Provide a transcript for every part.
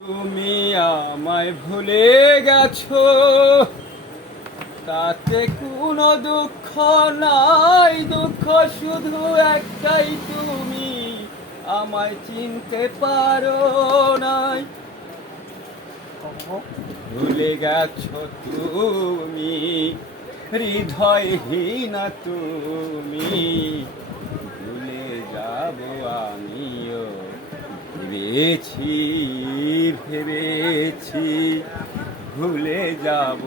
তুমি আমায় ভুলে গেছো, তাতে কোনো দুঃখ নাই। দুঃখ শুধু একটাই, তুমি আমায় চিনতে পারো নাই। ভুলে গেছো তুমি, হৃদয়হীনা তুমি। ভুলে যাব আমিও, ভেবেছি ভেবেছি ভুলে যাব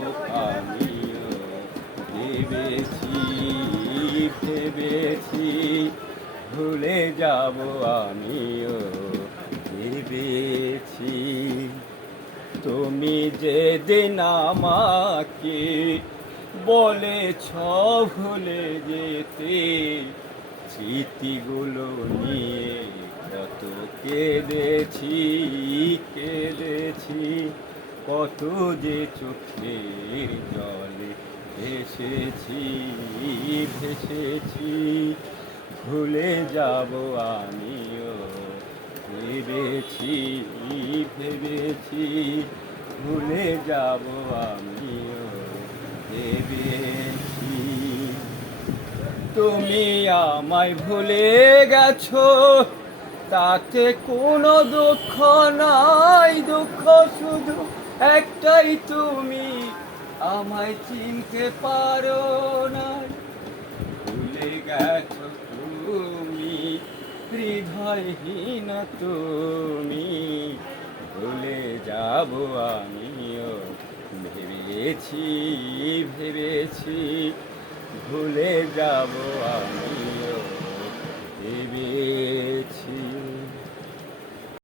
আমিও। ভেবেছি ভেবেছি ভুলে যাব আমিও। ভেবেছি তুমি যেদিন আমাকে বলেছ ভুলে যেতে, স্মৃতিগুলো নিয়ে কত কেঁদেছি কেঁদেছি। কত যে চোখের জলে ভেসেছি ভেসেছি। ভুলে যাব আমিও, ভেবেছি ভেবেছি ভুলে যাব আমিও। ভেবেছি তুমি আমায় ভুলে গেছো, তাতে কোনো দুঃখ নাই। দুঃখ শুধু একটাই, তুমি আমায় চিনতে পারো নাই। ভুলে গেছো তুমি, হৃদয়হীন তুমি। ভুলে যাব আমিও, ভেবেছি ভেবেছি ভুলে যাব আমি।